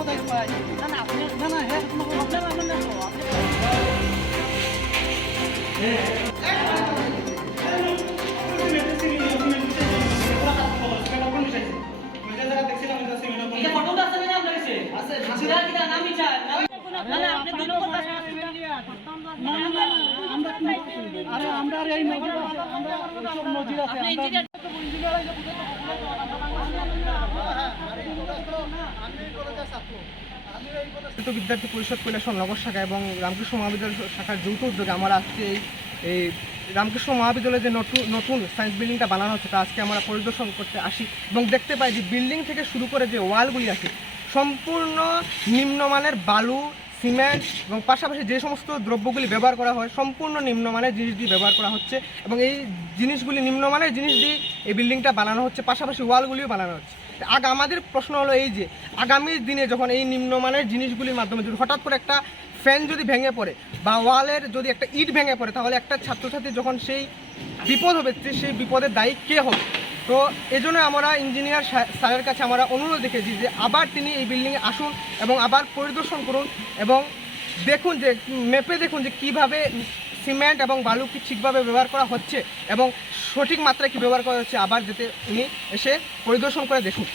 কোথায় পাই না না আপনি না না হ্যাঁ কোনো প্রবলেম আমার না তো আপনি আমরা এই নদীর আমরা সব নদীর আছে বিদ্যার্থী পরিষদ কৈলাসহর নগর শাখা এবং রামকৃষ্ণ মহাবিদ্যালয় শাখার যৌথ উদ্যোগে আমরা আজকে এই রামকৃষ্ণ মহাবিদ্যালয়ে যে নতুন সায়েন্স বিল্ডিংটা বানানো হচ্ছে তা আজকে আমরা পরিদর্শন করতে আসি এবং দেখতে পাই যে বিল্ডিং থেকে শুরু করে যে ওয়ালগুলি আছে সম্পূর্ণ নিম্নমানের বালু সিমেন্ট এবং পাশাপাশি যে সমস্ত দ্রব্যগুলি ব্যবহার করা হয় সম্পূর্ণ নিম্নমানের জিনিস দিয়ে ব্যবহার করা হচ্ছে এবং এই জিনিসগুলি নিম্নমানের জিনিস দিয়ে এই বিল্ডিংটা বানানো হচ্ছে, পাশাপাশি ওয়ালগুলিও বানানো হচ্ছে। আমাদের প্রশ্ন হলো এই যে আগামী দিনে যখন এই নিম্নমানের জিনিসগুলির মাধ্যমে যদি হঠাৎ করে একটা ফ্যান যদি ভেঙে পড়ে বা ওয়ালের যদি একটা ইট ভেঙে পড়ে তাহলে একটা ছাত্রছাত্রী যখন সেই বিপদ হবে সেই বিপদের দায়ী কে হবে? তো এই জন্য আমরা ইঞ্জিনিয়ার স্যারের কাছে আমরা অনুরোধ রেখেছি যে আবার তিনি এই বিল্ডিংয়ে আসুন এবং আবার পরিদর্শন করুন এবং দেখুন যে মেপে দেখুন যে কীভাবে সিমেন্ট এবং বালু কি ঠিকভাবে ব্যবহার করা হচ্ছে এবং সঠিক মাত্রায় কী ব্যবহার করা হচ্ছে, আবার যাতে উনি এসে পরিদর্শন করে দেখুন।